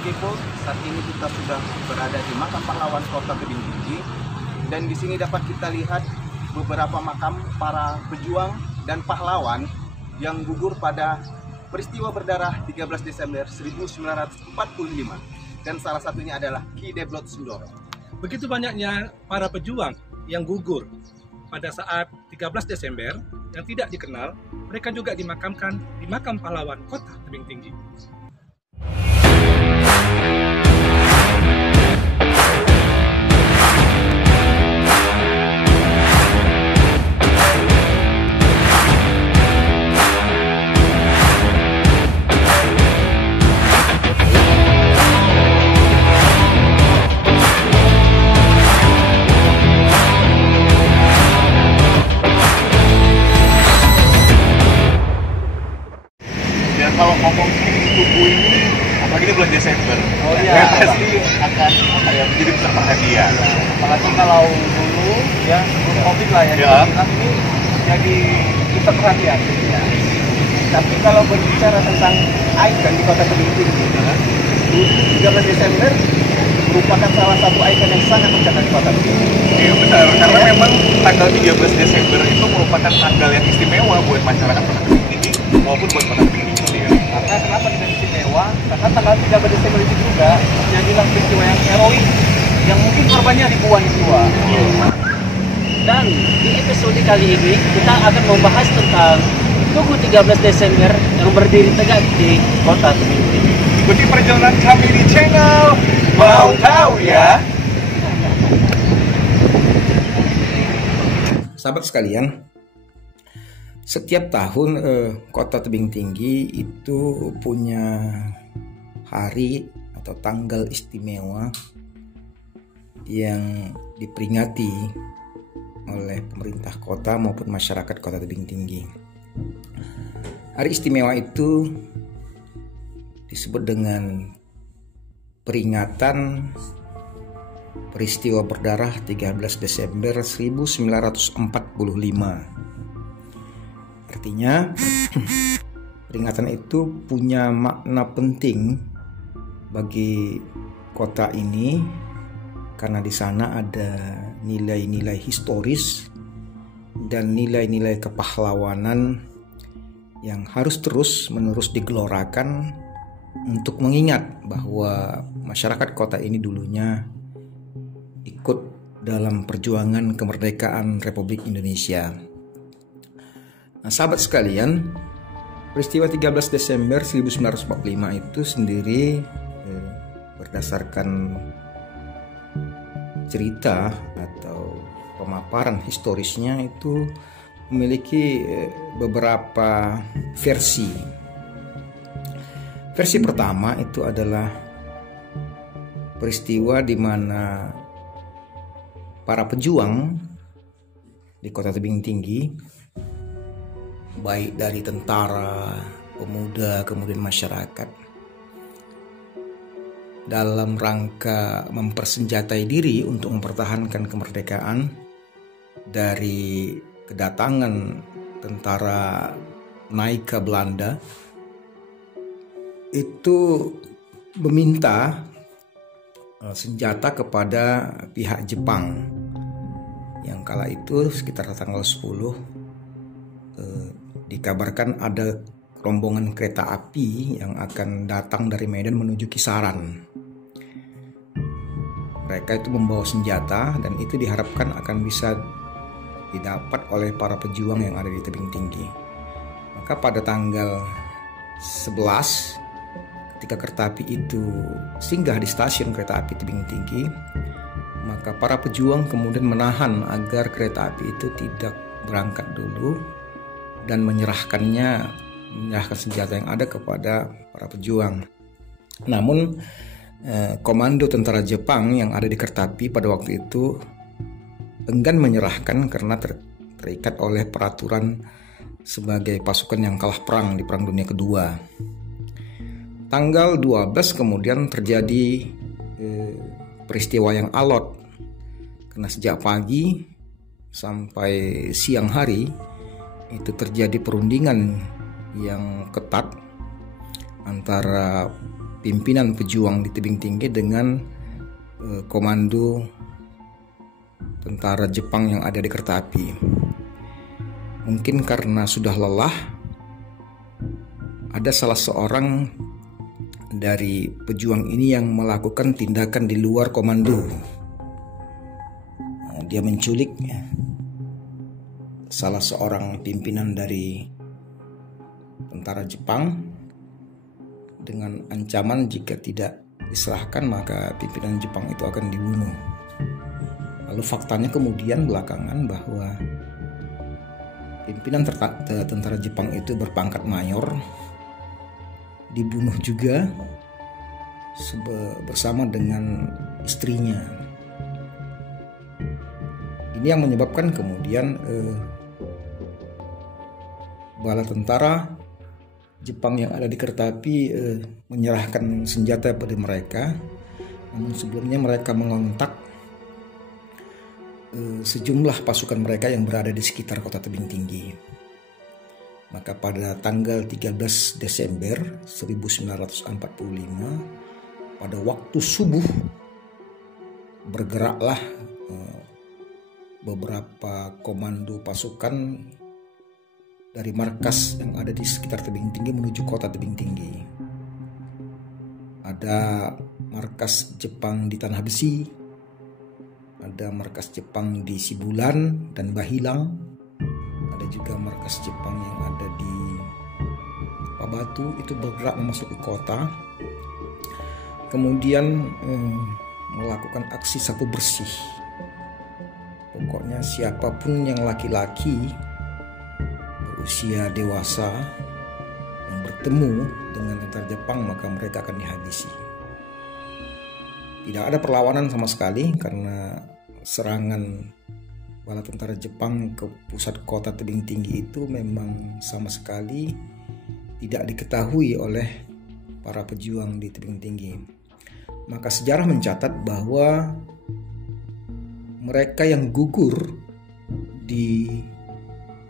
Sobat Kepo, saat ini kita sudah berada di makam pahlawan Kota Tebing Tinggi, dan di sini dapat kita lihat beberapa makam para pejuang dan pahlawan yang gugur pada peristiwa berdarah 13 Desember 1945, dan salah satunya adalah Ki Deblot Sindoro. Begitu banyaknya para pejuang yang gugur pada saat 13 Desember yang tidak dikenal, mereka juga dimakamkan di makam pahlawan Kota Tebing Tinggi. Dan kalau ngomong tubuh ini, apalagi ini bulan Desember, pasti akan menjadi besar perhatian. Apalagi kalau dulu ya sebelum Covid lah ya, ini jadi pusat perhatian. Ya. Tapi kalau berbicara tentang ikon di Kota Tebing Tinggi, 13 Desember merupakan salah satu ikon yang sangat terkenal di Kota Tebing Tinggi. Iya benar, karena memang tanggal 13 Desember itu merupakan tanggal yang istimewa buat masyarakat Kota Tebing Tinggi maupun buat Kota Tebing Tinggi sendiri. Karena kenapa tidak istimewa? Karena tanggal 13 Desember itu juga terjadilah peristiwa yang heroik yang mungkin korbannya ribuan jiwa. Dan di episode kali ini kita akan membahas tentang Tugu 13 Desember yang berdiri tegak di Kota Tebing Tinggi. Ikuti perjalanan kami di channel Mau Tahu Ya. Sahabat sekalian, setiap tahun Kota Tebing Tinggi itu punya hari atau tanggal istimewa yang diperingati oleh pemerintah kota maupun masyarakat Kota Tebing Tinggi. Hari istimewa itu disebut dengan peringatan peristiwa berdarah 13 Desember 1945. Artinya peringatan itu punya makna penting bagi kota ini karena di sana ada nilai-nilai historis dan nilai-nilai kepahlawanan yang harus terus-menerus digelorakan untuk mengingat bahwa masyarakat kota ini dulunya ikut dalam perjuangan kemerdekaan Republik Indonesia. Nah, sahabat sekalian, peristiwa 13 Desember 1945 itu sendiri berdasarkan cerita atau pemaparan historisnya itu memiliki beberapa versi. Versi pertama itu adalah peristiwa di mana para pejuang di Kota Tebing Tinggi, baik dari tentara, pemuda, kemudian masyarakat, dalam rangka mempersenjatai diri untuk mempertahankan kemerdekaan dari kedatangan tentara Naika Belanda, itu meminta senjata kepada pihak Jepang yang kala itu sekitar tanggal 10 dikabarkan ada rombongan kereta api yang akan datang dari Medan menuju Kisaran. Mereka itu membawa senjata dan itu diharapkan akan bisa didapat oleh para pejuang yang ada di Tebing Tinggi. Maka pada tanggal 11 ketika kereta api itu singgah di stasiun kereta api Tebing Tinggi, maka para pejuang kemudian menahan agar kereta api itu tidak berangkat dulu dan menyerahkan senjata yang ada kepada para pejuang. Namun komando tentara Jepang yang ada di kereta api pada waktu itu enggan menyerahkan karena terikat oleh peraturan sebagai pasukan yang kalah perang di Perang Dunia Kedua. Tanggal 12 kemudian terjadi peristiwa yang alot, karena sejak pagi sampai siang hari itu terjadi perundingan yang ketat antara pimpinan pejuang di Tebing Tinggi dengan komando tentara Jepang yang ada di kereta api. Mungkin karena sudah lelah, ada salah seorang dari pejuang ini yang melakukan tindakan di luar komando. Dia menculik salah seorang pimpinan dari tentara Jepang dengan ancaman jika tidak diserahkan maka pimpinan Jepang itu akan dibunuh. Lalu faktanya kemudian belakangan bahwa pimpinan tentara Jepang itu berpangkat mayor dibunuh juga bersama dengan istrinya. Ini yang menyebabkan kemudian bala tentara Jepang yang ada di kereta api menyerahkan senjata pada mereka. Namun sebelumnya mereka mengontak sejumlah pasukan mereka yang berada di sekitar kota Tebing Tinggi. Maka pada tanggal 13 Desember 1945 pada waktu subuh bergeraklah beberapa komando pasukan dari markas yang ada di sekitar Tebing Tinggi menuju kota Tebing Tinggi. Ada markas Jepang di Tanah Besi, ada markas Jepang di Sibulan dan Bahilang, ada juga markas Jepang yang ada di Pabatu. Itu bergerak memasuki kota, kemudian melakukan aksi sapu bersih. Pokoknya siapapun yang laki-laki berusia dewasa yang bertemu dengan tentara Jepang maka mereka akan dihabisi. Tidak ada perlawanan sama sekali karena serangan bala tentara Jepang ke pusat kota Tebing Tinggi itu memang sama sekali tidak diketahui oleh para pejuang di Tebing Tinggi. Maka sejarah mencatat bahwa mereka yang gugur di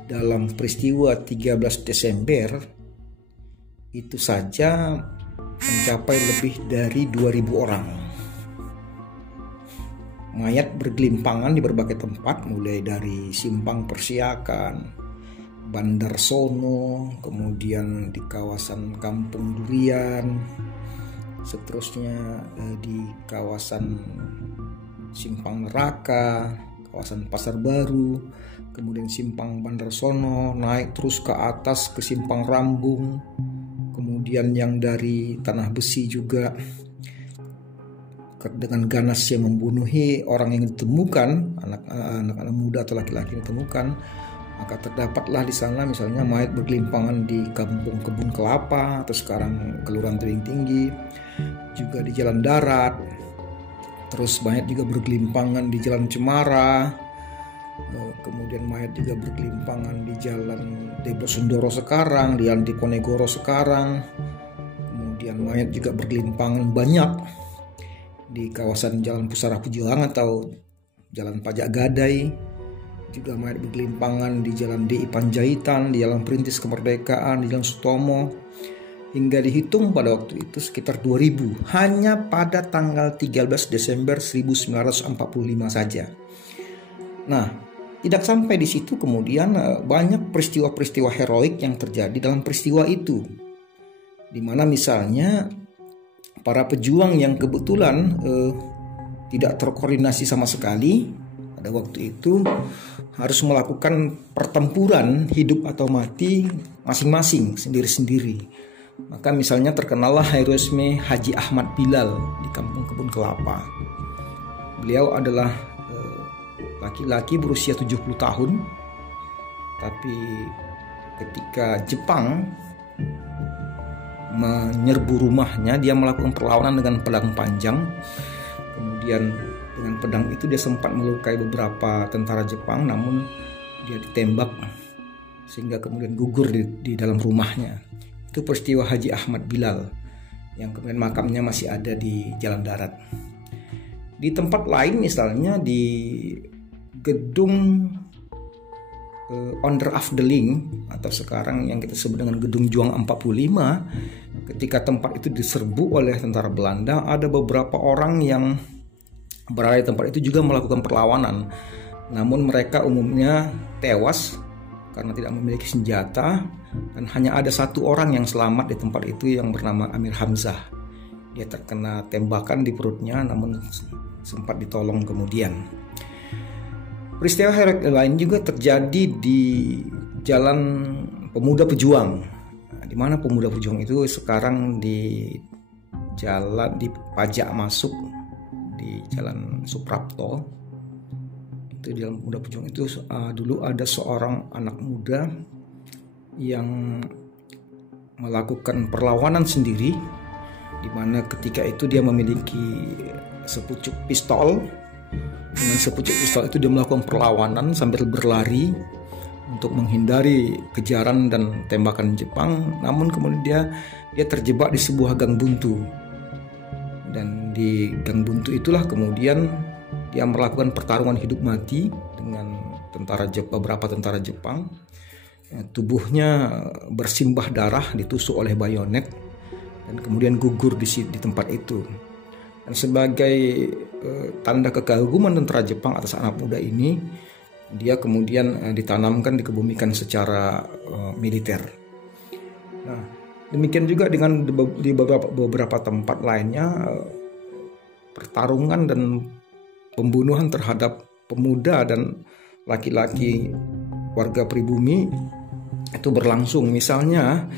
dalam peristiwa 13 Desember itu saja mencapai lebih dari 2.000 orang. Mayat bergelimpangan di berbagai tempat, mulai dari Simpang Persiakan, Bandar Sono, kemudian di kawasan Kampung Durian, seterusnya di kawasan Simpang Neraka, kawasan Pasar Baru, kemudian Simpang Bandar Sono, naik terus ke atas ke Simpang Rambung, kemudian yang dari Tanah Besi juga dengan ganas yang membunuhi orang yang ditemukan, anak-anak muda atau laki-laki yang ditemukan. Maka terdapatlah di sana misalnya mayat bergelimpangan di Kampung Kebun Kelapa atau sekarang Kelurahan Tebing Tinggi, juga di Jalan Darat. Terus mayat juga bergelimpangan di Jalan Cemara, kemudian mayat juga bergelimpangan di Jalan Debo Sundoro sekarang, di Jalan Diponegoro sekarang, kemudian mayat juga bergelimpangan banyak di kawasan Jalan Pusara Perjuangan atau Jalan Pajak Gadai, juga mayat bergelimpangan di Jalan DI Panjaitan, di Jalan Perintis Kemerdekaan, di Jalan Sutomo, hingga dihitung pada waktu itu sekitar 2.000 hanya pada tanggal 13 Desember 1945 saja. Nah, tidak sampai di situ, kemudian banyak peristiwa-peristiwa heroik yang terjadi dalam peristiwa itu, di mana misalnya para pejuang yang kebetulan tidak terkoordinasi sama sekali pada waktu itu harus melakukan pertempuran hidup atau mati masing-masing, sendiri-sendiri. Maka misalnya terkenallah heroisme Haji Ahmad Bilal di Kampung Kebun Kelapa. Beliau adalah laki-laki berusia 70 tahun, tapi ketika Jepang menyerbu rumahnya, dia melakukan perlawanan dengan pedang panjang. Kemudian dengan pedang itu dia sempat melukai beberapa tentara Jepang, namun dia ditembak sehingga kemudian gugur di dalam rumahnya. Itu peristiwa Haji Ahmad Bilal yang kemudian makamnya masih ada di Jalan Darat. Di tempat lain misalnya di gedung Onder Afdeling atau sekarang yang kita sebut dengan Gedung Juang 45, ketika tempat itu diserbu oleh tentara Belanda, ada beberapa orang yang berada di tempat itu juga melakukan perlawanan. Namun mereka umumnya tewas karena tidak memiliki senjata, dan hanya ada satu orang yang selamat di tempat itu yang bernama Amir Hamzah. Dia terkena tembakan di perutnya namun sempat ditolong kemudian. Peristiwa heroik lain juga terjadi di Jalan Pemuda Pejuang, di mana Pemuda Pejuang itu sekarang di pajak masuk di Jalan Suprapto. Itu di Jalan Pemuda Pejuang itu dulu ada seorang anak muda yang melakukan perlawanan sendiri, di mana ketika itu dia memiliki sepucuk pistol. Dengan sepucuk pistol itu dia melakukan perlawanan sambil berlari untuk menghindari kejaran dan tembakan Jepang. Namun kemudian dia terjebak di sebuah gang buntu, dan di gang buntu itulah kemudian dia melakukan pertarungan hidup mati dengan beberapa tentara Jepang. Tubuhnya bersimbah darah, ditusuk oleh bayonet, dan kemudian gugur di tempat itu. Dan sebagai tanda kekaguman tentara Jepang atas anak muda ini, dia kemudian dikebumikan secara militer. Nah, demikian juga dengan di beberapa tempat lainnya, pertarungan dan pembunuhan terhadap pemuda dan laki-laki warga pribumi itu berlangsung. Misalnya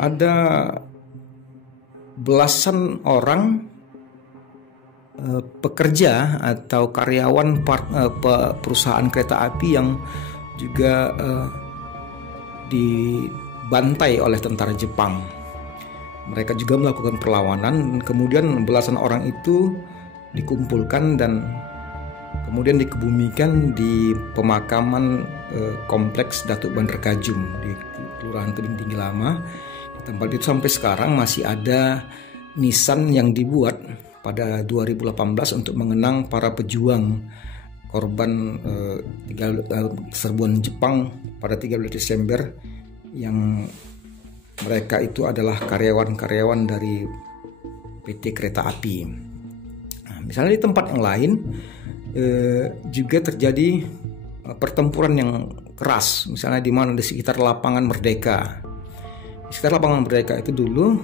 ada belasan orang pekerja atau karyawan perusahaan kereta api yang juga dibantai oleh tentara Jepang. Mereka juga melakukan perlawanan, kemudian belasan orang itu dikumpulkan dan kemudian dikebumikan di pemakaman kompleks Datuk Bandar Kajung di Kelurahan Tebing Tinggi Lama. Di tempat itu sampai sekarang masih ada nisan yang dibuat pada 2018 untuk mengenang para pejuang korban serbuan Jepang pada 13 Desember yang mereka itu adalah karyawan-karyawan dari PT Kereta Api. Nah, misalnya di tempat yang lain juga terjadi pertempuran yang keras, misalnya di mana di sekitar Lapangan Merdeka. Di sekitar Lapangan Merdeka itu dulu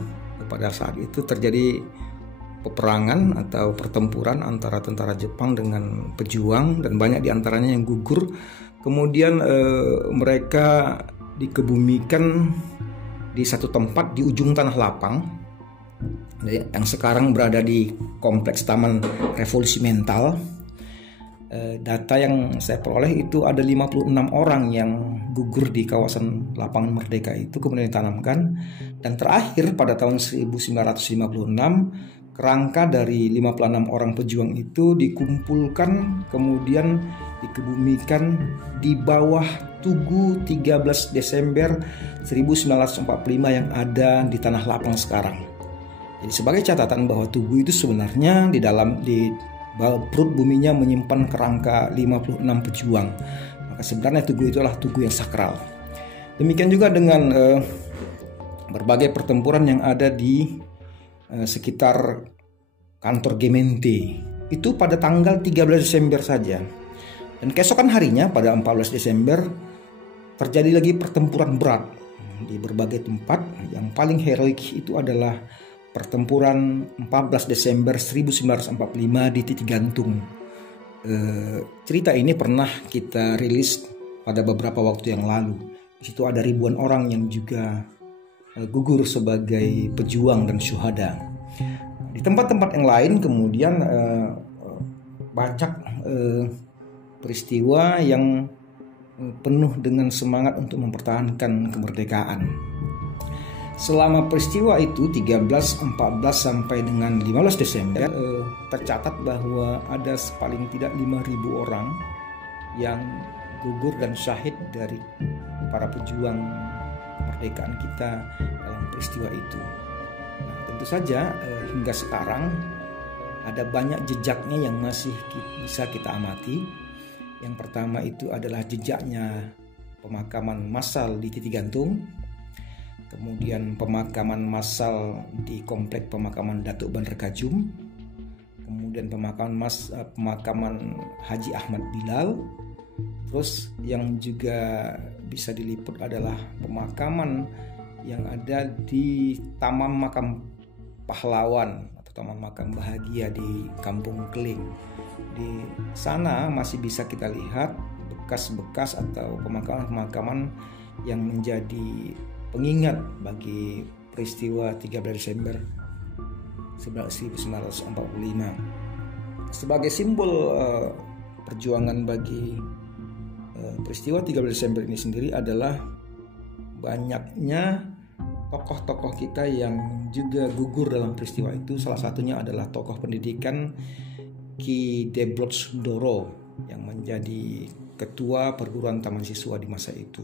pada saat itu terjadi peperangan atau pertempuran antara tentara Jepang dengan pejuang, dan banyak diantaranya yang gugur. Kemudian mereka dikebumikan di satu tempat di ujung tanah lapang yang sekarang berada di kompleks Taman Revolusi Mental. Data yang saya peroleh itu ada 56 orang yang gugur di kawasan Lapangan Merdeka itu kemudian ditanamkan, dan terakhir pada tahun 1956 kerangka dari 56 orang pejuang itu dikumpulkan kemudian dikebumikan di bawah Tugu 13 Desember 1945 yang ada di Tanah Lapang sekarang. Jadi sebagai catatan bahwa Tugu itu sebenarnya di perut buminya menyimpan kerangka 56 pejuang. Maka sebenarnya Tugu itu adalah Tugu yang sakral. Demikian juga dengan berbagai pertempuran yang ada di sekitar kantor Gemente. Itu pada tanggal 13 Desember saja. Dan keesokan harinya pada 14 Desember terjadi lagi pertempuran berat di berbagai tempat. Yang paling heroik itu adalah pertempuran 14 Desember 1945 di Titik Gantung. Cerita ini pernah kita rilis pada beberapa waktu yang lalu. Di situ ada ribuan orang yang juga gugur sebagai pejuang dan syuhada. Di tempat-tempat yang lain kemudian banyak peristiwa yang penuh dengan semangat untuk mempertahankan kemerdekaan. Selama peristiwa itu 13, 14 sampai dengan 15 Desember tercatat bahwa ada paling tidak 5.000 orang yang gugur dan syahid dari para pejuang kemerdekaan kita dalam peristiwa itu. Nah, tentu saja hingga sekarang ada banyak jejaknya yang masih bisa kita amati. Yang pertama itu adalah jejaknya pemakaman massal di Titik Gantung, kemudian pemakaman massal di Komplek Pemakaman Datuk Bandar Kajum, kemudian pemakaman Haji Ahmad Bilal. Terus yang juga bisa diliput adalah pemakaman yang ada di Taman Makam Pahlawan atau Taman Makam Bahagia di Kampung Keling. Di sana masih bisa kita lihat bekas-bekas atau pemakaman-pemakaman yang menjadi pengingat bagi peristiwa 13 Desember 1945. Sebagai simbol perjuangan bagi peristiwa 13 Desember ini sendiri adalah banyaknya tokoh-tokoh kita yang juga gugur dalam peristiwa itu. Salah satunya adalah tokoh pendidikan Ki Deblot Sundoro yang menjadi ketua perguruan taman siswa di masa itu.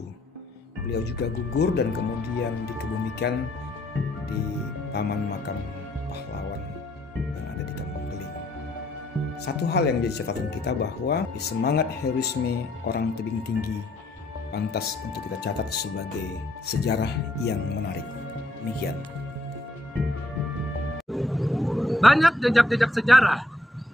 Beliau juga gugur dan kemudian dikebumikan di Taman Makam Pahlawan yang ada di Kampung Keling. Satu hal yang jadi catatan kita bahwa semangat heroisme orang Tebing Tinggi pantas untuk kita catat sebagai sejarah yang menarik. Demikian. Banyak jejak-jejak sejarah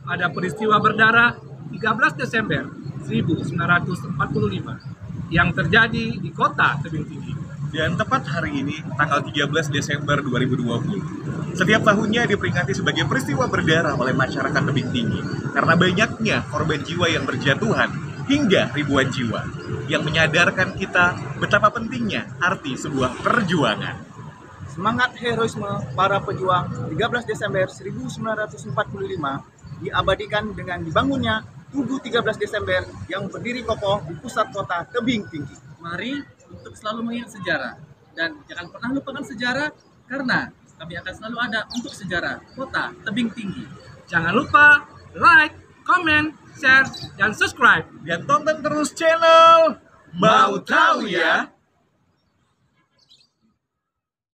pada peristiwa berdarah 13 Desember 1945 yang terjadi di kota Tebing Tinggi. Dan tepat hari ini, tanggal 13 Desember 2020, setiap tahunnya diperingati sebagai peristiwa berdarah oleh masyarakat Tebing Tinggi karena banyaknya korban jiwa yang berjatuhan hingga ribuan jiwa yang menyadarkan kita betapa pentingnya arti sebuah perjuangan. Semangat heroisme para pejuang 13 Desember 1945 diabadikan dengan dibangunnya Tugu 13 Desember yang berdiri kokoh di pusat kota Tebing Tinggi. Mari untuk selalu mengingat sejarah dan jangan pernah lupakan sejarah karena kami akan selalu ada untuk sejarah kota Tebing Tinggi. Jangan lupa like, comment, share, dan subscribe. Dan tonton terus channel Mau Tahu Ya.